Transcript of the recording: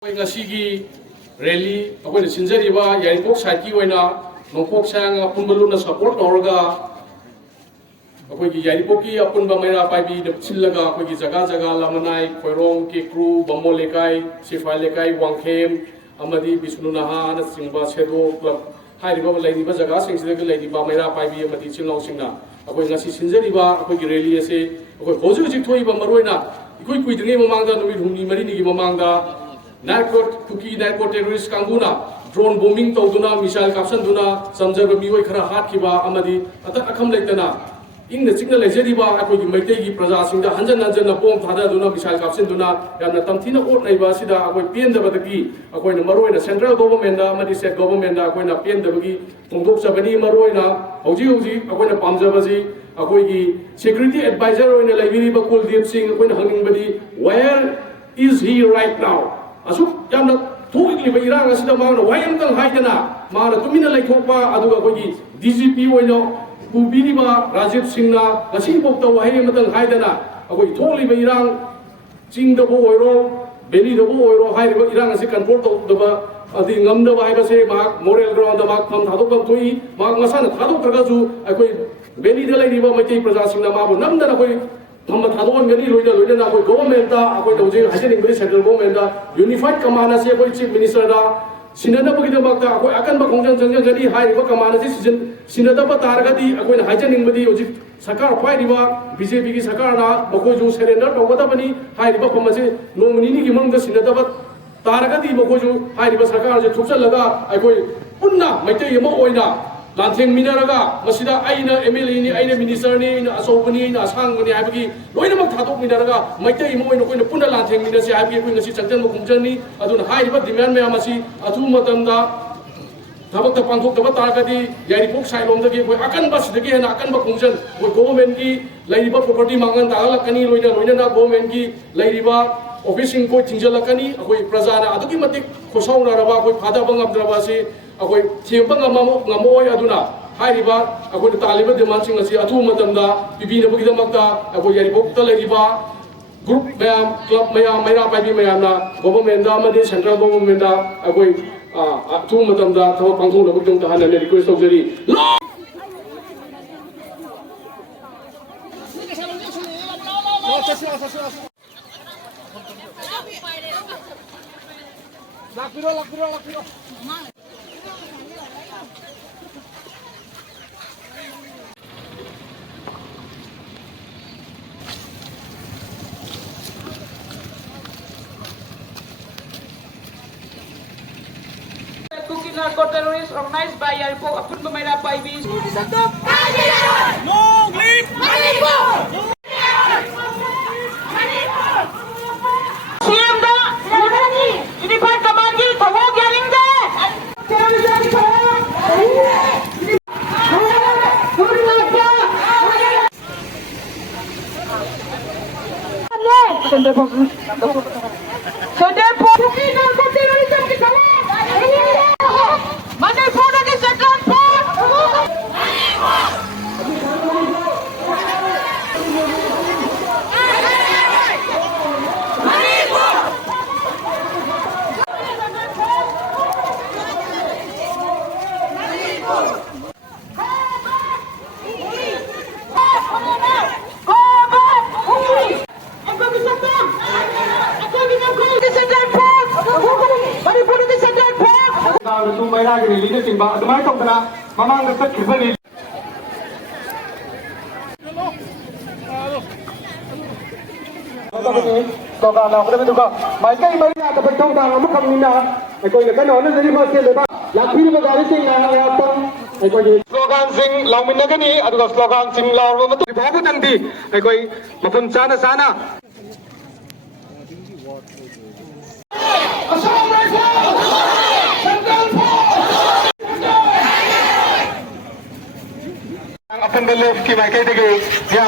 Ngasi rally akwai sinjari ba yayi pok saki waina nongpok sang apun baluna support norga akwai gi yayi poki apun ba maira pai bi de chillaga akwai gi jaga jaga lamanai khoirong ke kru bammo lekai sifai lekai wangkhem amadi bisnunaha na singba sedo club hai riba lai riba jaga sing sida lai riba maira pai bi amadi chilong singna akwai ngasi sinjari ba akwai gi rally ase akwai hoju ji thoi ba maroina ikoi kuidringe mamangda nubi humni mari ni gi mamangda Narcot cookie narco terrorist kanguna drone bombing tawduna missile caption duna samjaba miwai khara hat kiba amadi atak akham leitana ingna chingna lejeriba akoi gi maitei gi praja singda hanjan hanjan na pom thada duna missile caption duna yamna tamthina ot naiba sida akoi pendaba dagi akoi na maroi na central government da amadi state government da akoi na pendaba gi tongdok sabani maroi na hoji akoi na pamjaba ji akoi gi security advisor oina laibiri ba Kuldeep Singh akoi na hanging badi where is he right now asuk jamna thoi li irang asida mauna wayam tang haidana mara tumina laithokpa aduga kogi DGP oino kubini ba Rajiv Singh na ngasi bokta wahai matang haidana akoi tholi ba irang chingda bo oiro beli da bo oiro hai ba irang asi control to da adi ngamda ba ba se ma moral ground da ma tham thadok bam thoi ma ngasana thadok taga ju akoi beli da lai ba mai praja singh na ma bo namda na koi हम थादोन गनी लोइना लोइना ना कोई government दा कोई दौजे hygienic बे central government दा unified command से कोई chief minister दा सिनदा बगिद मक्ता कोई अकन बा खोंजन जंजन गनी हाइ बा कमांड से सीजन सिनदा बा तारगदी कोई हाइजेनिक बदी ओजि सरकार फाइरिबा बीजेपी की सरकार ना बको जो सरेंडर तौबदा बनी हाइरिबा फमसे नोमनी की मंग सिनदा बा तारगदी बको जो हाइरिबा सरकार जे थुपसल लगा कोई पुन्ना मैते यम ओइना लांथेंग मिनारगा मसिदा आइना एमएलए नि आइना मिनिस्टर नि असौबनी आइना असंगनी हाबगी लोइनमक थादोक मिनारगा मैते इमो ओइना कोइना पुना लांथेंग मिनासि हाबगी कोइ ngasi चंगजन मुखुंजनी अदुन हाइरिबा डिमांड मे आमासि अथु मतमदा थबक त पांथोक तब तारगदी यारिपोक साइलोमदगी कोइ अकन बसदगी हेना अकन बा खुंजन कोइ गवर्नमेंट की लैरिबा प्रॉपर्टी मांगन तागलकनी लोइना लोइना ना गवर्नमेंट की लैरिबा ऑफिसिंग कोइ थिंजलकनी कोइ प्रजाना अदुगी मतिक खोसौना रबा कोइ फादा बंगमद्रबा से अकोई थेंबा ngamo aduna hairiba akoi taliba demand sing asi athu matamda pibi na bugidamakta akoi yaripok ta leriba group mayam club mayam maira paibi mayam na government da amadi central government da akoi athu matamda thawa pangthong na bugdong ta hana request tawjari lakpiro Cookie narco terrorists organized by Yaripok Apun Bamaira Paibi. Long live Manipur! Siamda Unified Command ki thawog yaringde. Mayra gi leader sing ba admai tong kana mamang da sak khibani to ga na ko da mai kai mai na da thong da ma kam ni na koi na kana na jari ma se le ba lakhir ba gari sing na ya tong koi slogan sing lawmin na gani aduga slogan sing law ma tu ba bu dang di koi mafum sana sana अपन बल्ले की मायके देगे या